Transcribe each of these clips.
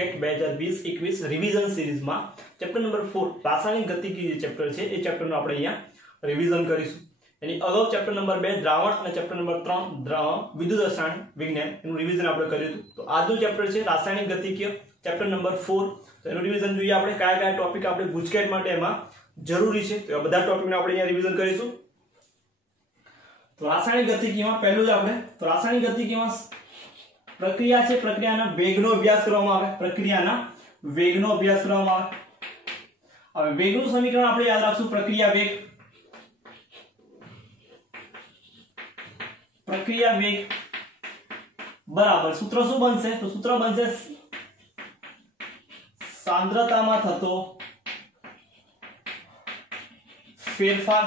GUJCET 2020-21 revision series में chapter number 4 रासायनिक गतिकी चैप्टर है ए चैप्टर नो आपणे अहींया रिविजन करीशुं। एनी अगाऊ चैप्टर नंबर 2 द्रावण और चैप्टर नंबर 3 विद्युत रसायन विज्ञान एनु रिविजन आपणे कर्युं हतुं। तो आजनुं चैप्टर है रासायनिक गतिकी चैप्टर नंबर 4। तो एनु रिविजन जोईए आपणे कया टॉपिक आपणे गुजकेट माटे एमां जरूरी छे। तो आ बधा टॉपिकने आपणे अहींया रिविजन करीशुं। तो रासायनिक गतिकी में पहलू ज आपणे तो रासायनिक गतिकी में प्रक्रिया है, प्रक्रियाना वेगनो अभ्यास करवामां आवे, प्रक्रियाना वेगनो अभ्यास करवामां आवे। हवे वेगनुं समीकरण आपणे याद राखशुं, प्रक्रिया वेग बराबर सूत्र शुं बनशे? तो सूत्र बनशे सांद्रतामां थतो फेरफार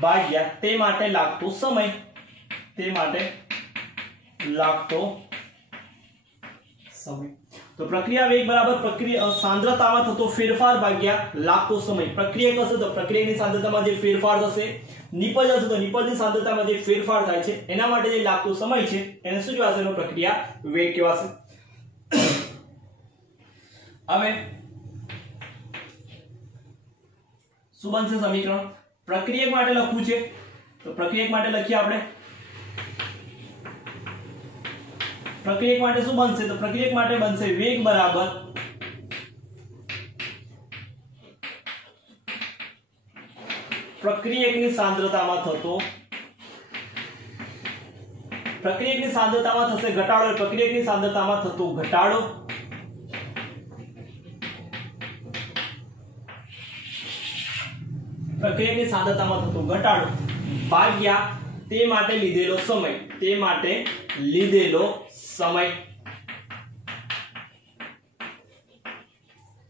भाग्या ते माटे लागतो समय, ते माटे लागतो समय। तो प्रक्रिया वेग बराबर प्रक्रिया सांद्रतामां थतो फेरफार भाग्या लागतो समय। प्रक्रिया कशे तो प्रक्रियानी सांद्रतामां जे फेरफार थशे, निपज हशे तो निपजनी सांद्रतामां जे फेरफार थाय छे एना माटे जे लागतो समय छे एने शुं कहेवाशे? एनो प्रक्रिया वेग कहेवाशे। हवे शुं बनशे समीकरण? प्रक्रिया माटे लखવું છે તો પ્રક્રિયા માટે લખીએ આપણે। प्रक्रिया माटे શું બનશે? તો પ્રક્રિયા માટે બનશે વેગ બરાબર પ્રક્રિયકની सांद्रताમાં થતો પ્રક્રિયકની सांद्रताમાં થશે ઘટાડો, પ્રક્રિયકની सांद्रताમાં થતો ઘટાડો प्रक्रियाની सांद्रताમાં થતો ઘટાડો ભાગ્યા તે માટે લીધેલો સમય, તે માટે લીધેલો સમય,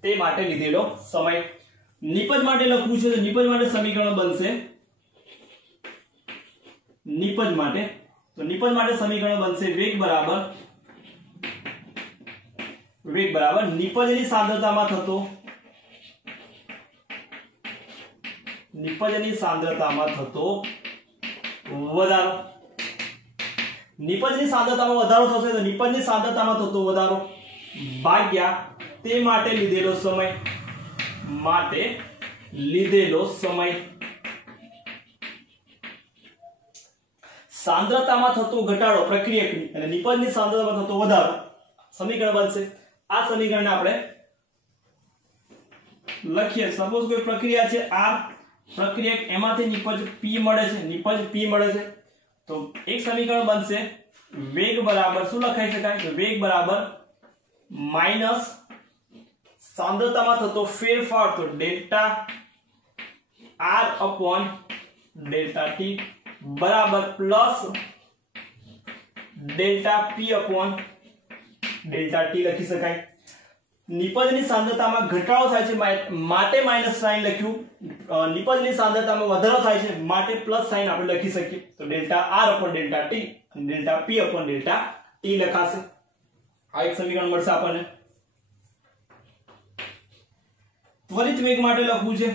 તે માટે લીધેલો સમય। નિપજ માટે લખવું છે તો નિપજ માટે સમીકરણ બનશે નિપજ માટે તો નિપજ માટે સમીકરણ બનશે વેગ બરાબર નિપજની सांद्रताમાં થતો निपजनी सांद्रतामां थतो वधारो। निपजनी सांद्रतामां वधारो थशे तो निपजनी सांद्रतामां थतो वधारो भाग्या ते माटे लीधेलो समय, माटे लीधेलो समय। सांद्रतामां थतो घटाडो प्रक्रियकनी अने निपजनी सांद्रतामां थतो वधारो समीकरण बनशे। आ समीकरणने आपणे लखीए। सपोज कोई प्रक्रिया छे आर, प्रक्रिया एमांथी निपज P मळे छे, निपज P मळे छे तो एक समीकरण बनशे वेग बराबर शुं लखाई शकाय? तो वेग बराबर माइनस सांद्रतामां थतो फेरफार तो delta R upon delta T बराबर plus delta P upon delta T लखी शकाय। निपजनी सांद्रतामां घटाडो थाय छे माटे माइनस साइन लख्યું, निपजनी सांद्रतामां વધારો થાય છે માટે પ્લસ સાઇન આપણે લખી શકીએ। તો delta R upon delta T અને delta P upon delta T લખાશે। આ એક સમીકરણ મળશે આપણને। त्वरित वेग માટે લખવું છે,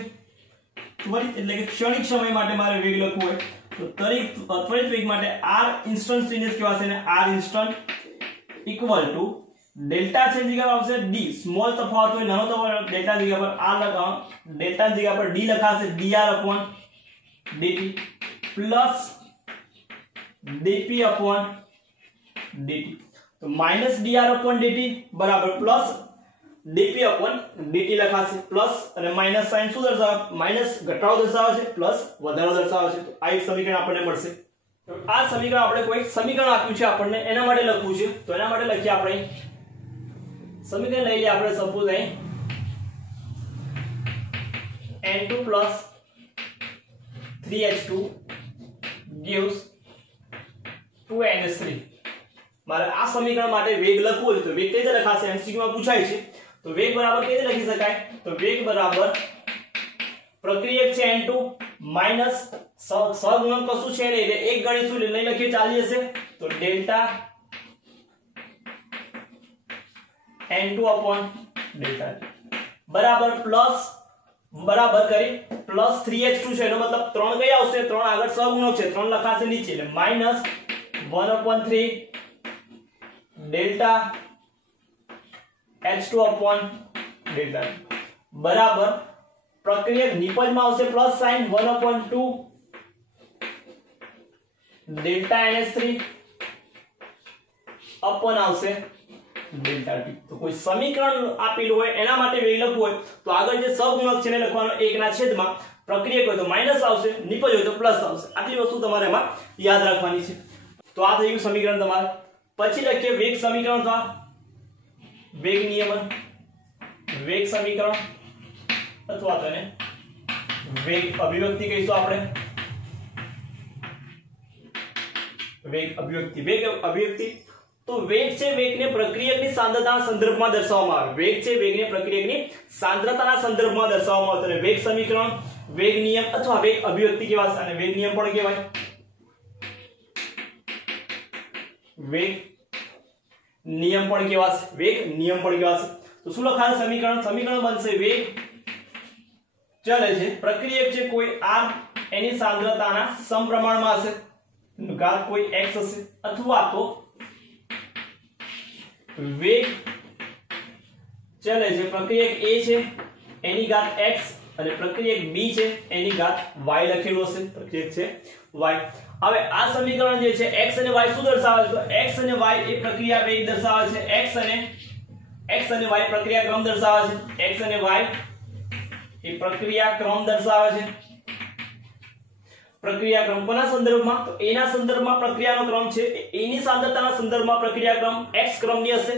त्वरित એટલે કે ક્ષણિક સમય માટે મારે વેગ લખવું હોય તો त्वरित वेग માટે R इंस्टंटेनियस કહેવાશે ને R instant equal to delta છે જગ્યા પર આવશે D, સ્મોલ તફાવત હોય નાનો તફાવત डेल्टा જગ્યા પર R લખા, डेल्टा જગ્યા પર D લખાશે dr upon dt plus dp upon dt। तो माइनस dr अपॉन dt बराबर प्लस dp अपॉन dt લખાશે। प्लस અને માઈનસ સાઇન શું દર્શાવે? માઈનસ ઘટાડો દર્શાવે છે, પ્લસ વધારો દર્શાવે છે। તો આ એક સમીકરણ આપણને મળશે। તો આ સમીકરણ આપણે કોઈ સમીકરણ આપ્યું છે આપણને એના માટે લખવું છે તો એના માટે લખીએ આપણે समीकरण लई લે આપણે सपोज અહીં N2 plus 3H2 gives 2NH3। મારે આ સમીકરણ માટે વેગ લખવું હોય તો વેગ કઈ રીતે લખાશે? MCQ માં પૂછાય છે તો વેગ બરાબર કઈ રીતે લખી શકાય? તો વેગ બરાબર પ્રક્રિયક છે N2 માઈનસ સહગુણક કશું છે નહીં એટલે એક ગણીશું લઈ લખીએ ચાલી જશે તો delta N2 upon delta T बराबर प्लस बराबर करी प्लस 3H2 છે એનો મતલબ 3 કઈ આવશે? 3 આગળ સહગુણક છે 3 લખાશે નીચે એટલે -1/3 डेल्टा H2 upon delta બરાબર પ્રક્રિયક નિપજમાં આવશે plus sign 1 upon 2 delta NH3 upon આવશે delta T। તો કોઈ સમીકરણ આપેલું હોય એના માટે વેગ લખવું હોય તો આગળ જે સહગુણક છે એને લખવાનો 1 ના છેદમાં પ્રક્રિયક હોય તો માઈનસ આવશે, નિપજ હોય તો પ્લસ આવશે। આટલી વસ્તુ તમારે એમાં યાદ રાખવાની છે। તો આ થઈ ગયું સમીકરણ તમારે। પછી લખીએ વેગ સમીકરણ અથવા વેગ નિયમન, વેગ સમીકરણ અથવા તેને વેગ અભિવ્યક્તિ કહીશું આપણે। વેગ અભિવ્યક્તિ, વેગ અભિવ્યક્તિ તો વેગ છે વેગને પ્રક્રિયકની સાંદ્રતાના સંદર્ભમાં દર્શાવવામાં આવે। વેગ છે વેગને પ્રક્રિયકની સાંદ્રતાના સંદર્ભમાં દર્શાવવામાં આવે। વેગ સમીકરણ, વેગ નિયમ અથવા વેગ અભિવ્યક્તિ કહેવાશે અને વેગ નિયમ પણ કહેવાય। વેગ નિયમ પણ કહેવાશે, વેગ નિયમ પણ કહેવાશે। તો શું લખાશે સમીકરણ? સમીકરણ બનશે વેગ ચલે છે પ્રક્રિયક છે કોઈ r એની સાંદ્રતાના સમપ્રમાણમાં હશે, ઘાત કોઈ x હશે, અથવા તો વેગ ચલે છે પ્રક્રિયક a છે એની ઘાત x અને પ્રક્રિયક b છે એની ઘાત y લખેલું હશે, પ્રક્રિયક છે y। હવે આ સમીકરણ જે છે x અને y શું દર્શાવે છે? તો x અને y એ પ્રક્રિયા વેગ દર્શાવે છે, x અને y પ્રક્રિયા ક્રમ દર્શાવે છે, x અને y એ પ્રક્રિયા ક્રમ દર્શાવે છે। પ્રક્રિયા ક્રમ કોના સંદર્ભમાં? તો a ના સંદર્ભમાં પ્રક્રિયાનો ક્રમ છે, a ની સાંદ્રતાના સંદર્ભમાં પ્રક્રિયા ક્રમ x ક્રમની હશે,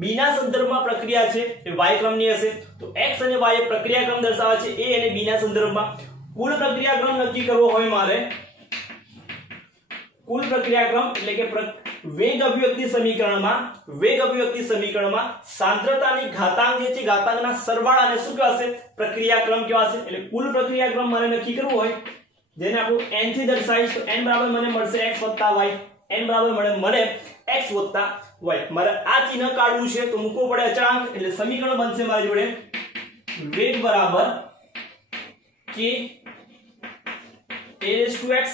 b ના સંદર્ભમાં પ્રક્રિયા છે એ y ક્રમની હશે। તો x અને y એ પ્રક્રિયા ક્રમ દર્શાવે છે a અને b ના સંદર્ભમાં। કુલ પ્રક્રિયા ક્રમ નક્કી કરવો હોય મારે, કુલ પ્રક્રિયા ક્રમ એટલે કે વેગ અભિવ્યક્તિ સમીકરણમાં સાંદ્રતાની ઘાતાંક જે છે ઘાતાંકના સરવાળાને શું કહેવાશે? પ્રક્રિયા ક્રમ કહેવાશે। એટલે કુલ પ્રક્રિયા ક્રમ મારે નક્કી કરવું હોય જેને આપણે n થી દર્શાવીશ તો n બરાબર મને મળશે x y, n બરાબર મળે x y। મારે આ ચિહ્ન કાઢવું છે તો મૂકવો પડે અચળાંક, એટલે સમીકરણ બનશે મારી જોડે વેગ બરાબર k a raised to x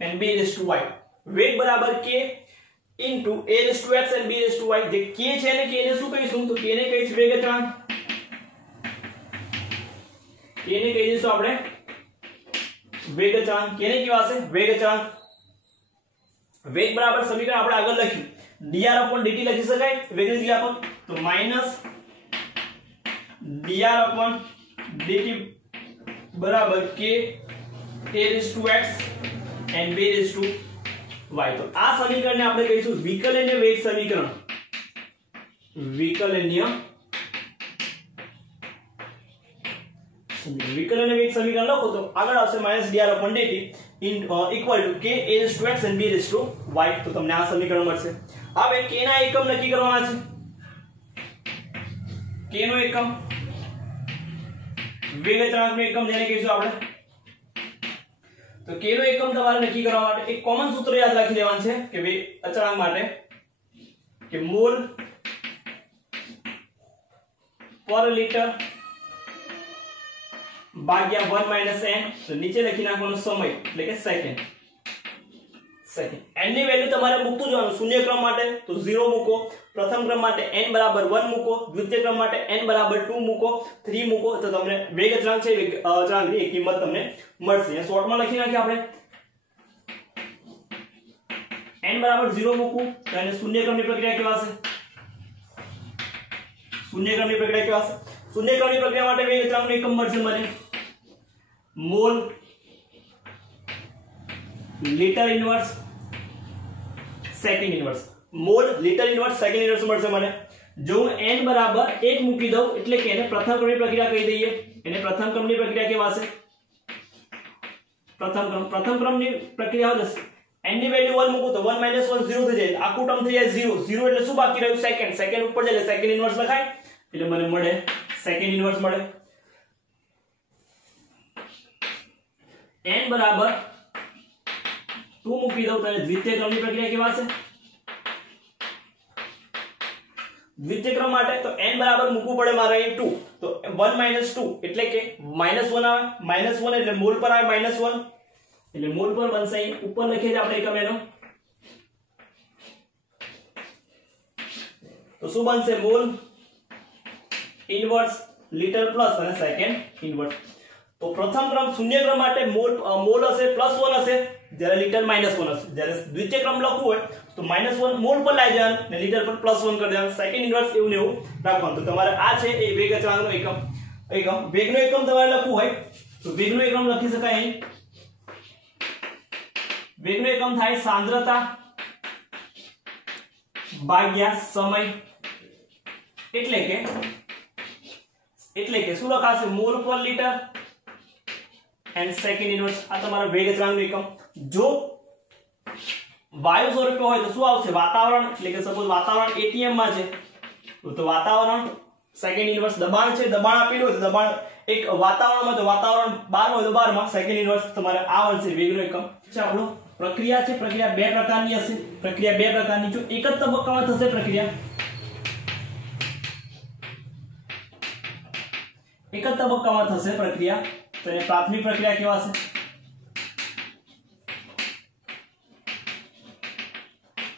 and b raised to y। વેગ બરાબર k into a raised to x and b raised to y। જે k છે ને k ને શું કહીશું? તો k ને કહીશું વેગ અચળાંક, k ને કહી દઈશું આપણે વેગ અચળાંક। કેને કહેવાશે? વેગ અચળાંક। વેગ બરાબર સમીકરણ આપણે આગળ લખ્યું dr upon dt લખી શકાય વેગની જગ્યા પર, તો માઈનસ dr upon dt બરાબર k a raised to x and b raised to y। તો આ સમીકરણને આપણે કહીશું વિકલનીય વેગ સમીકરણ। વિકલનીય વેગ સમીકરણ લખો તો આગળ આવશે -dr upon dt equal to k a raised to x and b raised to y। તો તમને આ સમીકરણ મળશે। હવે k ના એકમ નક્કી કરવાના છે। k નો એકમ વેગ અચળાંકનો એકમ જેને કહીશું આપણે, તો k નો એકમ તમારે નક્કી કરવા માટે એક કોમન સૂત્ર યાદ રાખી લેવાનું છે કે વેગ અચળાંક માટે કે મોલ પર લિટર ભાગ્યા 1 - n, તો નીચે લખી નાખવાનો સમય એટલે કે સેકન્ડ। n ની વેલ્યુ તમારે મૂકતું જવાનું। શૂન્ય ક્રમ માટે તો 0 મૂકો, પ્રથમ ક્રમ માટે n બરાબર 1 મૂકો, દ્વિતીય ક્રમ માટે n બરાબર 2 મૂકો, 3 મૂકો, તો તમને વેગ અચળાંક છે વેગ અચળાંકની એક કિંમત તમને મળશે। અહીંયા શોર્ટમાં લખી નાખીએ આપણે n બરાબર 0 મૂકું તો એને શૂન્ય ક્રમની પ્રક્રિયા કહેવાશે। શૂન્ય ક્રમની પ્રક્રિયા કહેવાશે। શૂન્ય ક્રમની પ્રક્રિયા માટે વેગ અચળાંકનો એકમ મળશે મને mall litre inverse second inverse. Mall litre inverse second inverse મળશે મને। જો હું n બરાબર 1 મૂકી દઉં એટલે કે એને પ્રથમ ક્રમની પ્રક્રિયા કહી દઈએ, એને પ્રથમ ક્રમની પ્રક્રિયા કહેવાશે। પ્રથમ ક્રમની પ્રક્રિયા હશે n ની વેલ્યુ 1 મૂકું તો 1 - 1 0 થઈ જાય, આખું ટર્મ થઈ જાય 0 0 એટલે શું બાકી રહ્યું? સેકન્ડ। સેકન્ડ ઉપર જાય એટલે સેકન્ડ ઇન્વર્સ લખાય એટલે મને મળે સેકન્ડ ઇન્વર્સ મળે। n બરાબર 2 મૂકી દઉં તો દ્વિતીય ક્રમની પ્રક્રિયા કહેવાશે। દ્વિતીય ક્રમ માટે તો n બરાબર મૂકવું પડે મારે અહીં 2, તો 1 - 2 એટલે કે -1 આવે, -1 એટલે મોલ પર આવે -1 એટલે મોલ પર બનશે અહીં ઉપર લખીએ છીએ આપણે એકમ એનો તો શું બનશે મોલ ઇનવર્સ લિટર પ્લસ અને સેકન્ડ ઇનવર્સ। તો પ્રથમ ક્રમ શૂન્ય ક્રમ માટે મોલ હશે +1 હશે, જ્યારે લિટર -1 હશે। જ્યારે દ્વિતીય ક્રમ લખવું હોય તો -1 મોલ પર લાવી દેવાનું ને લિટર પર +1 કરી દેવાનું, સેકન્ડ ઇનવર્સ એવું ને એવું રાખવાનું। તો તમારે આ છે એ વેગ અચળાંકનો એકમ વેગનો એકમ તમારે લખવું હોય તો વેગનો એકમ લખી શકાય અહીં। વેગનો એકમ થાય સાંદ્રતા ભાગ્યા સમય, એટલે કે શું લખાશે મોલ પર લિટર એન્ડ સેકન્ડ ઇનવર્સ। આ તમારો વેગ અચળાંકનો એકમ। જો વાયુ સ્વરૂપે હોય તો શું આવશે વાતાવરણ, એટલે કે સપોઝ વાતાવરણ એટીએમ માં છે તો વાતાવરણ સેકન્ડ ઇનવર્સ, દબાણ છે દબાણ આપેલું હોય તો દબાણ એક વાતાવરણમાં તો વાતાવરણ 12 હોય તો 12 માં સેકન્ડ ઇનવર્સ તમારે આ બનશે વેગનો એકમ। ચાલો પ્રક્રિયા છે, પ્રક્રિયા બે પ્રકારની હશે। પ્રક્રિયા બે પ્રકારની, જો એક જ તબક્કામાં થશે પ્રક્રિયા, એક જ તબક્કામાં થશે પ્રક્રિયા તો એને પ્રાથમિક પ્રક્રિયા કહેવાશે।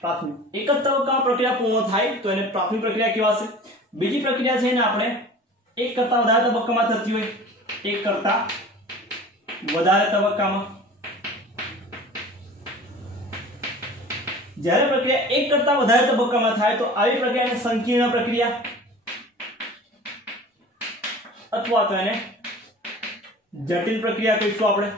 પ્રાથમિક એક જ તબક્કામાં પ્રક્રિયા પૂર્ણ થાય તો એને પ્રાથમિક પ્રક્રિયા કહેવાશે। બીજી પ્રક્રિયા છે એને આપણે એક કરતા વધારે તબક્કામાં થતી હોય, એક કરતા વધારે તબક્કામાં, જ્યારે પ્રક્રિયા એક કરતા વધારે તબક્કામાં થાય તો આવી પ્રક્રિયાને સંકીર્ણ પ્રક્રિયા અથવા તો એને જટિલ પ્રક્રિયા કહીશું આપણે।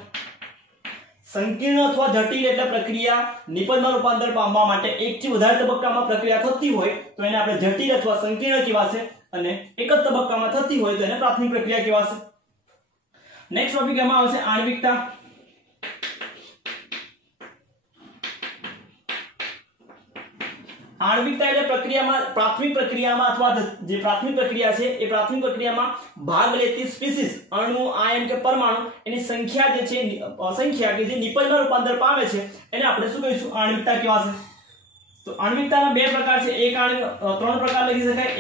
સંકીર્ણ અથવા જટિલ એટલે પ્રક્રિયા નિપજમાં રૂપાંતર પામવા માટે એક થી વધારે તબક્કામાં પ્રક્રિયા થતી હોય તો એને આપણે જટિલ અથવા સંકીર્ણ કહેવાશે, અને એક જ તબક્કામાં થતી હોય તો એને પ્રાથમિક પ્રક્રિયા કહેવાશે। નેક્સ્ટ ટોપિક એમાં આવશે આણ્વિકતા। આણ્વિકતા એટલે પ્રક્રિયામાં પ્રાથમિક પ્રક્રિયામાં અથવા જે પ્રાથમિક પ્રક્રિયા છે એ પ્રાથમિક પ્રક્રિયામાં ભાગ લેતી સ્પીસીસ અણુ આયન કે પરમાણુ એની સંખ્યા જે છે સંખ્યા કે જે નિપજમાં રૂપાંતર પામે છે એને આપણે શું કહીશું આણ્વિકતા કહેવાશે। તો આણ્વિકતાના બે પ્રકાર છે, એક ત્રણ પ્રકાર લખી શકાય।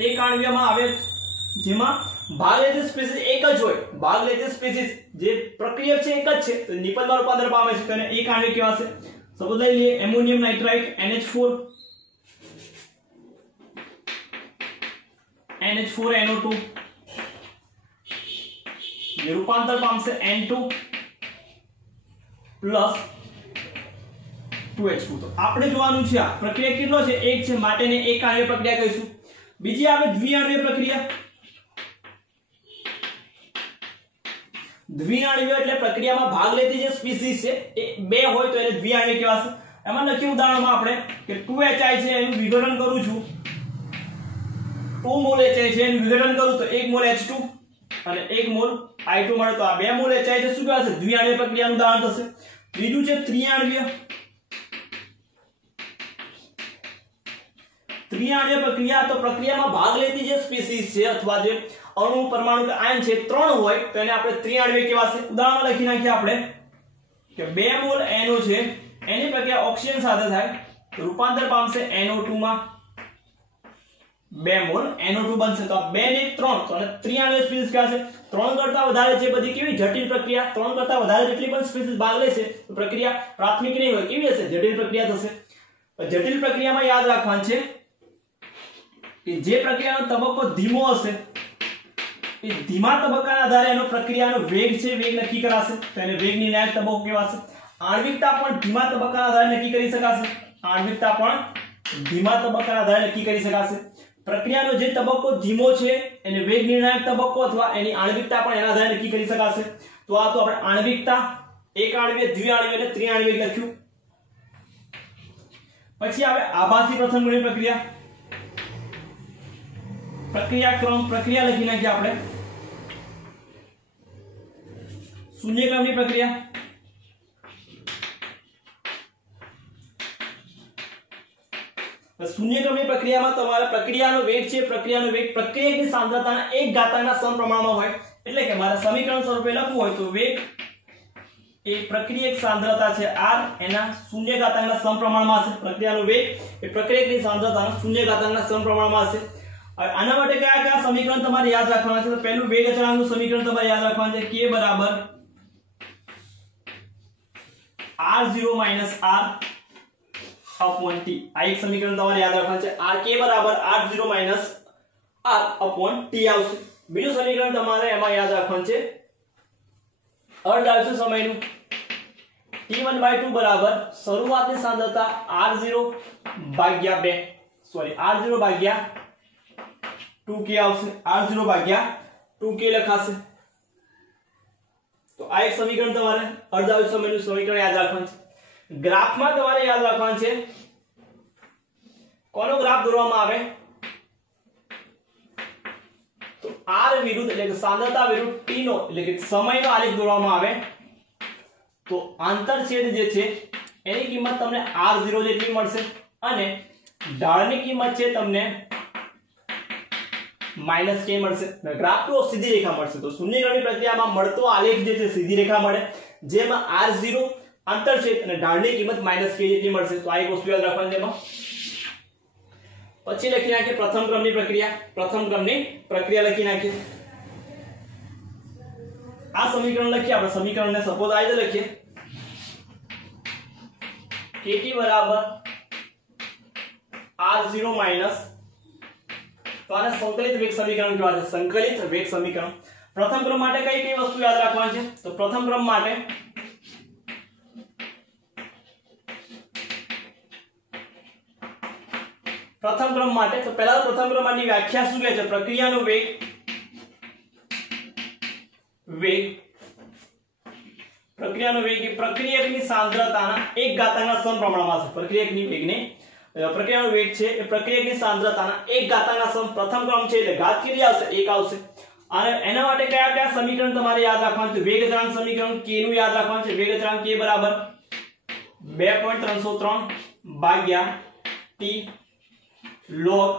એક આણ્વીયમાં આવે જેમાં ભાગ લેતી સ્પીસીસ એક જ હોય, ભાગ લેતી સ્પીસીસ જે પ્રક્રિયા છે એક જ છે તો નિપજમાં રૂપાંતર પામે છે તો એને એક આણ્વીય કહેવાશે। સપોઝ લઈ લઈએ એમોનિયમ નાઇટ્રાઇટ NH4 NH4NO2 જે રૂપાંતર પામશે N2 પ્લસ 2H2। તો આપણે જોવાનું છે આ પ્રક્રિયા કેટલો છે એક છે માટે ને એક આણ્વીય પ્રક્રિયા કહીશું। બીજી આવે દ્વિઆણ્વીય પ્રક્રિયા। દ્વિઆણ્વીય એટલે પ્રક્રિયામાં ભાગ લેતી જે સ્પીસીસ છે એ બે હોય તો એને દ્વિઆણ્વીય કહેવાશે। એમાં લખ્યું ઉદાહરણમાં આપણે કે 2HI છે એનું વિઘટન કરું છું, 2 મોલ HI છે એનું વિઘટન કરું તો 1 મોલ H2 અને 1 મોલ I2 મળે તો આ 2 મોલ HI છે શું કહેવાશે દ્વિઆણ્વીય પ્રક્રિયાનું ઉદાહરણ થશે। ત્રીજું છે ત્રિઆણ્વીય। ત્રિઆણ્વીય પ્રક્રિયા તો પ્રક્રિયામાં ભાગ લેતી જે સ્પીસીસ છે અથવા જે અણુ પરમાણુ કે આયન છે 3 હોય તો એને આપણે ત્રિઆણ્વીય કહેવાશે। ઉદાહરણ લખી નાખીએ આપણે કે 2 મોલ NO છે એની પ્રક્રિયા ઓક્સિજન સાથે થાય તો રૂપાંતર પામશે NO2 માં 2 મોલ NO2 બનશે। તો આ 2 ને 3 તો ત્રિઆણ્વીય સ્પીસીસ કહેવાશે। 3 કરતા વધારે છે બધી કેવી જટિલ પ્રક્રિયા, 3 કરતા વધારે જેટલી પણ સ્પીસીસ ભાગ લે છે તો પ્રક્રિયા પ્રાથમિક નહીં હોય, કેવી હશે જટિલ પ્રક્રિયા થશે। જટિલ પ્રક્રિયામાં યાદ રાખવાનું છે કે જે પ્રક્રિયાનો તબક્કો ધીમો હશે એ ધીમા તબક્કાના આધારે એનો પ્રક્રિયાનો વેગ છે વેગ નક્કી કરાશે તો એને વેગ નિર્ણાયક તબક્કો કહેવાશે। આણ્વિકતા પણ ધીમા તબક્કાના આધારે નક્કી કરી શકાશે। આણ્વિકતા પણ ધીમા તબક્કાના આધારે નક્કી કરી શકાશે। પ્રક્રિયાનો જે તબક્કો ધીમો છે એને વેગ નિર્ણાયક તબક્કો અથવા એની આણ્વિકતા પણ એના આધારે નક્કી કરી શકાશે। તો આ તો આપણે આણ્વિકતા, એક આણ્વીય, દ્વિઆણ્વીય અને ત્રિઆણ્વીય લખ્યું। પછી આવે આભાસી પ્રથમ ક્રમની પ્રક્રિયા। પ્રક્રિયા લખી નાખીએ આપણે શૂન્ય ક્રમની પ્રક્રિયા। શૂન્ય ક્રમની પ્રક્રિયામાં તમારે પ્રક્રિયાનો વેગ છે પ્રક્રિયાની સાંદ્રતાના 1 ઘાતાંકના સમપ્રમાણમાં હોય, એટલે કે મારે સમીકરણ સ્વરૂપે લખવું હોય તો વેગ એ પ્રક્રિયક સાંદ્રતા છે r એના શૂન્ય ઘાતાંકના સમપ્રમાણમાં હશે। પ્રક્રિયાનો વેગ એ પ્રક્રિયકની સાંદ્રતાના શૂન્ય ઘાતાંકના સમપ્રમાણમાં હશે। આના માટે કયા સમીકરણ તમારે યાદ રાખવાના છે તો પહેલું વેગ અચળાંકનું સમીકરણ તમારે યાદ રાખવાનું છે k બરાબર r0 - r अपॉन टी। આ એક સમીકરણ તમારે યાદ રાખવાનું છે। r k બરાબર r0 minus r upon t આવશે। બીજું સમીકરણ તમારે એમાં યાદ રાખવાનું છે અર્ધ આયુષ્ય સમયનું t1/2 બરાબર શરૂઆતની સાંદ્રતા r0 ભાગ્યા 2 સોરી r0 ભાગ્યા 2k આવશે। r0 ભાગ્યા 2k લખાશે। તો આ એક સમીકરણ તમારે અર્ધ આયુષ્ય સમયનું સમીકરણ યાદ રાખવાનું છે। ગ્રાફમાં તમારે યાદ રાખવાનું છે કોનો ગ્રાફ દોરવામાં આવે તો r વિરુદ્ધ એટલે કે સાંદ્રતા વિરુદ્ધ t નો એટલે કે સમયનો આલેખ દોરવામાં આવે તો આંતરછેદ જે છે એની કિંમત તમને r0 જેટલી મળશે અને ઢાળની કિંમત છે તમને -k મળશે। ગ્રાફ તો સીધી રેખા મળશે। તો શૂન્યીકરણની પ્રક્રિયામાં મળતો આલેખ જે છે સીધી રેખા મળે જેમાં r0 આંતરછેદ અને ઢાળની કિંમત -k જેટલી મળશે। તો આ એક વસ્તુ યાદ રાખવાની છે એમાં। પછી લખી નાખીએ પ્રથમ ક્રમની પ્રક્રિયા લખી નાખીએ। આ સમીકરણ લખીએ આપણે સમીકરણને સપોઝ આ રીતે લખીએ kt બરાબર r0 માઈનસ તો આને સંકલિત વેગ સમીકરણ કહેવાય છે। સંકલિત વેગ સમીકરણ પ્રથમ ક્રમ માટે કઈ વસ્તુ યાદ રાખવાની છે તો પ્રથમ ક્રમ માટે તો પહેલા પ્રથમ ક્રમની વ્યાખ્યા શું કહે છે પ્રક્રિયાનો વેગ એ પ્રક્રિયકની સાંદ્રતાના 1 ઘાતાંકના સમપ્રમાણમાં છે। પ્રક્રિયાનો વેગ છે એ પ્રક્રિયકની સાંદ્રતાના 1 ઘાતાંકના સમ પ્રથમ ક્રમ છે એટલે ઘાત કેટલી આવશે 1 આવશે। અને એના માટે કયા સમીકરણ તમારે યાદ રાખવાનું છે વેગ અચળાંક સમીકરણ k નું યાદ રાખવાનું છે। વેગ અચળાંક k બરાબર 2.303 ભાગ્યા t log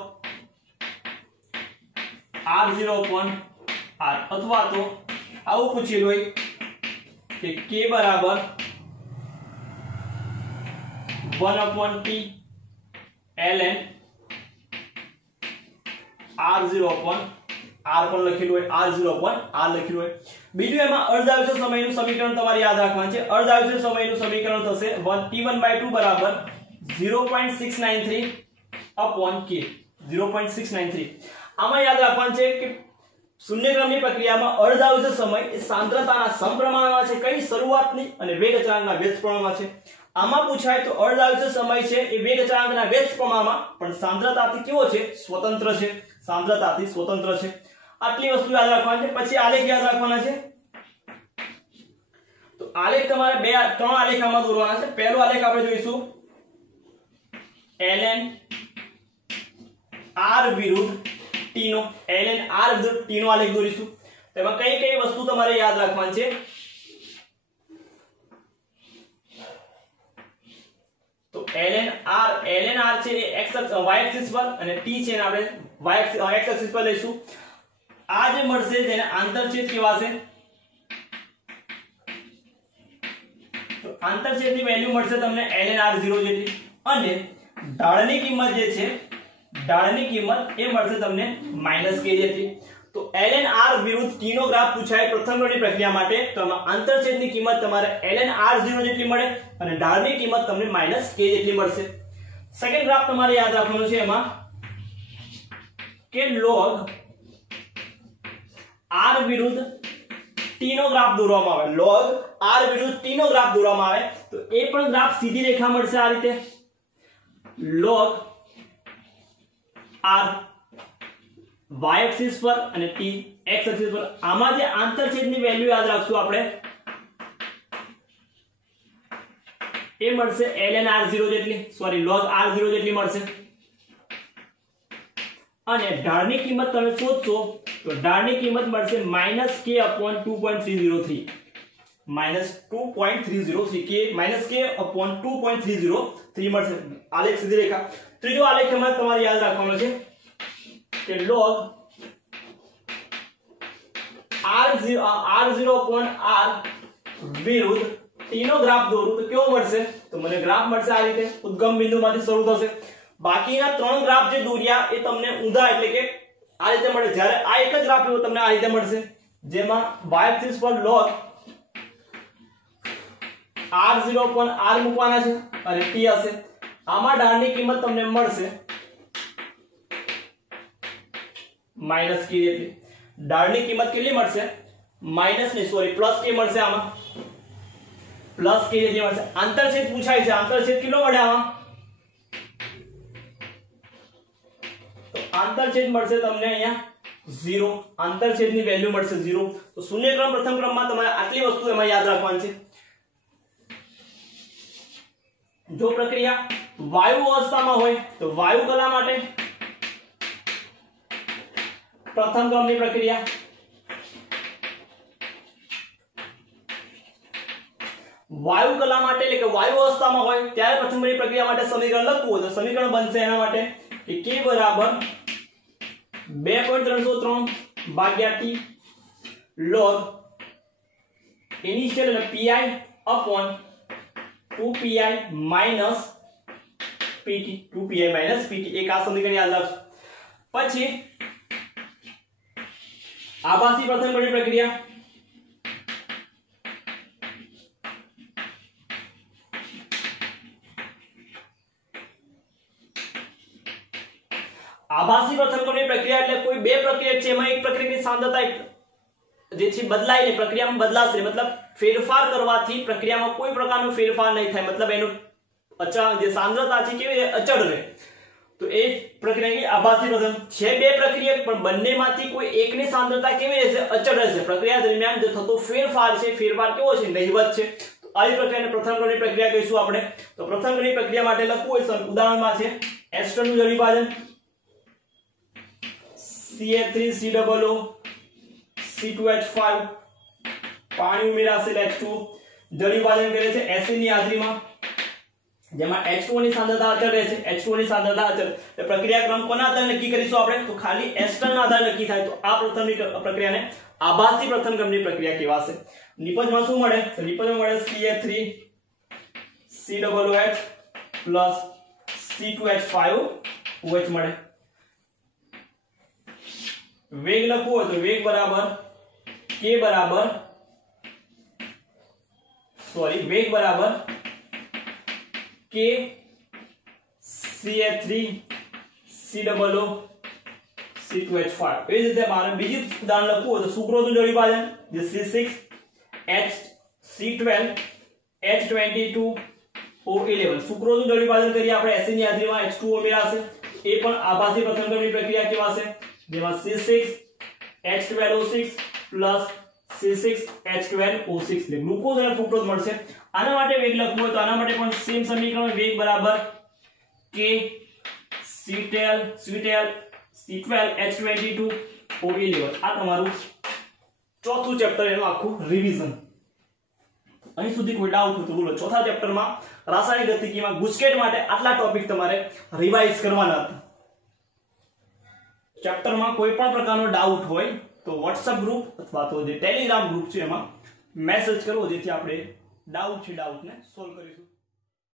r0 upon r અથવા તો આવું પૂછેલું હોય કે k બરાબર 1 upon t ln r0 upon r પણ લખેલું હોય r0 upon r લખેલું હોય। બીજું એમાં અર્ધ આયુષ્ય સમયનું સમીકરણ તમારે યાદ રાખવાનું છે। અર્ધ આયુષ્ય સમયનું સમીકરણ થશે t1/2 બરાબર 0.693 upon k 0.693। આમાં યાદ રાખવાનું છે કે શૂન્યક્રમની પ્રક્રિયામાં અર્ધ આયુષ્ય સમય એ સાંદ્રતાના સમપ્રમાણમાં છે કઈ શરૂઆતની અને વેગ અચળાંકના વ્યસ્ત પ્રમાણમાં છે। આમાં પૂછાય તો અર્ધ આયુષ્ય સમય છે એ વેગ અચળાંકના વ્યસ્ત પ્રમાણમાં પણ સાંદ્રતાથી કેવો છે સ્વતંત્ર છે। આટલી વસ્તુ યાદ રાખવાની છે। પછી આલેખ યાદ રાખવાના છે। તો આલેખ તમારે ત્રણ આલેખ આમાં દોરવાના છે। પહેલો આલેખ આપણે જોઈશું ln r વિરુદ્ધ t નો આલેખ દોરીશું। તેમાં કઈ વસ્તુ તમારે યાદ રાખવાની છે તો ln r છે એ x એક્સિસ પર અને t છે ને આપણે x એક્સિસ પર લઈશું। આ જે મળશે જેને આંતરછેદ કહેવાશે। તો આંતરછેદની વેલ્યુ મળશે તમને ln r0 જેટલી અને ઢાળની કિંમત જે છે એ મળશે તમને -k જેટલી। તો ln r વિરુદ્ધ t નો ગ્રાફ પૂછાય પ્રથમ ક્રમની પ્રક્રિયા માટે તો આમાં આંતરછેદની કિંમત તમારે ln r0 જેટલી મળે અને ઢાળની કિંમત તમને -k જેટલી મળશે। સેકન્ડ ગ્રાફ તમારે યાદ રાખવાનું છે એમાં કે log r વિરુદ્ધ t નો ગ્રાફ દોરવામાં આવે। log r વિરુદ્ધ t નો ગ્રાફ દોરવામાં આવે તો એ પણ ગ્રાફ સીધી રેખા મળશે આ રીતે log r y એક્સિસ પર અને t x એક્સિસ પર। આમાં જે આંતરછેદની વેલ્યુ યાદ રાખશું આપણે એ મળશે ln r0 જેટલી log r0 જેટલી મળશે અને ઢાળની કિંમત તમે શોધશો તો ઢાળની કિંમત મળશે -k upon 2.303 -2.303 k upon 2.303 મળશે। આલેખ સીધી રેખા। ત્રીજો આલેખ એમાં તમારે યાદ રાખવાનો છે કે log r0 upon r વિરુદ્ધ t નો ગ્રાફ દોરું તો કેવો મળશે તો મને ગ્રાફ મળશે આ રીતે ઉદ્ગમ બિંદુમાંથી શરૂ થશે। બાકીના ત્રણ ગ્રાફ જે દોર્યા એ તમને ઊંધા એટલે કે આ રીતે મળે। જ્યારે આ એક જ ગ્રાફ એવો તમને આ રીતે મળશે જેમાં y એક્સિસ પર log r0 upon r મૂકવાના છે અને t હશે આમાં ઢાળની કિંમત તમને મળશે માઈનસ k એટલે ઢાળની કિંમત કેટલી મળશે માઈનસ ને સોરી પ્લસ k મળશે આમાં પ્લસ k જે મળશે આંતરછેદ પૂછાય છે આંતરછેદ કેટલો મળે આમાં તો આંતરછેદ મળશે તમને અહીંયા 0 આંતરછેદની વેલ્યુ મળશે 0 તો શૂન્યક્રમ પ્રથમ ક્રમમાં તમારે આટલી વસ્તુ એમાં યાદ રાખવાની છે જો પ્રક્રિયા વાયુ અવસ્થામાં હોય તો વાયુ કલા માટે પ્રથમ ક્રમની પ્રક્રિયા વાયુ કલા માટે એટલે કે વાયુ અવસ્થામાં હોય ત્યારે પ્રથમ ક્રમની પ્રક્રિયા માટે સમીકરણ લખવું હોય તો સમીકરણ બનશે એના માટે કે k બરાબર 2.303 ભાગ્યા t log ઇનિશિયલ એટલે pi upon 2pi minus pt 2pi minus pt એક આ સમીકરણ યાદ રાખજો પછી આભાસી પ્રથમ ક્રમની પ્રક્રિયા આભાસી પ્રથમ ક્રમની પ્રક્રિયા એટલે કોઈ બે પ્રક્રિયા છે એમાં એક પ્રક્રિયાની સાંદ્રતા જે છે બદલાય નહીં પ્રક્રિયામાં બદલાશે મતલબ ફેરફાર કરવાથી પ્રક્રિયામાં કોઈ પ્રકારનો ફેરફાર નહીં થાય મતલબ એનો અચળ જે સાંદ્રતા છે કેવી અચળ રહે તો એ પ્રક્રિયાની આભાસી પ્રથમ છે બે પ્રક્રિયા પણ બંનેમાંથી કોઈ એકની સાંદ્રતા કેવી રહેશે અચળ રહેશે પ્રક્રિયા દરમિયાન જે થતો ફેરફાર છે ફેરફાર કેવો છે નહિવત છે તો આવી પ્રક્રિયાને પ્રથમ ક્રમની પ્રક્રિયા કહીશું આપણે તો પ્રથમ ક્રમની પ્રક્રિયા માટે લખવું હોય ઉદાહરણમાં છે એસ્ટર નું જળ વિભાજન CH3COO C2H5 પાણી ઉમેરાશે H2 જળ વિભાજન કરે છે એસિડ ની હાજરીમાં જેમાં H2O ની સાંદ્રતા અચળ રહે છે H2O ની સાંદ્રતા અચળ એટલે પ્રક્રિયા ક્રમ કોના આધારે નક્કી કરીશું આપણે તો ખાલી એસ્ટર ના આધારે નક્કી થાય તો આ પ્રથમની પ્રક્રિયાને આભાસી પ્રથમ ક્રમની પ્રક્રિયા કહેવાશે નિપજમાં શું મળે તો નિપજમાં મળે CH3COOH C2H5OH મળે વેગ લખવું હોય તો વેગ બરાબર k બરાબર વેગ બરાબર k CH3COO C2H5 એ રીતે મારે બીજું ઉદાહરણ લખવું હોય તો સુક્રોઝનું જળ વિભાજન જે C6H22H22O11 સુક્રોઝનું જળ વિભાજન કરીએ આપણે એસિડ ની હાજરીમાં H2O મેળવશે એ પણ આભાસી પ્રથમ ક્રમની પ્રક્રિયા કહેવાશે જેમાં C6H12O6 C6H12O6 એટલે ગ્લુકોઝ અને ફ્રુક્ટોઝ મળશે આના માટે વેગ લખવું હોય તો આના માટે પણ સેમ સમીકરણ વેગ બરાબર k C12H22O11 આ તમારું ચોથું ચેપ્ટર એનું આખું રિવિઝન અહીં સુધી કોઈ ડાઉટ હોય તો બોલો ચોથા ચેપ્ટરમાં રાસાયણિક ગતિકીમાં ગુસ્કેટ માટે આટલા ટોપિક તમારે રિવાઇઝ કરવાના હતા ચેપ્ટરમાં કોઈ પણ પ્રકારનો ડાઉટ હોય તો WhatsApp ગ્રુપ અથવા તો જે ટેલિગ્રામ ગ્રુપ છે એમાં મેસેજ કરો જેથી આપણે ડાઉટને સોલ્વ કરીશું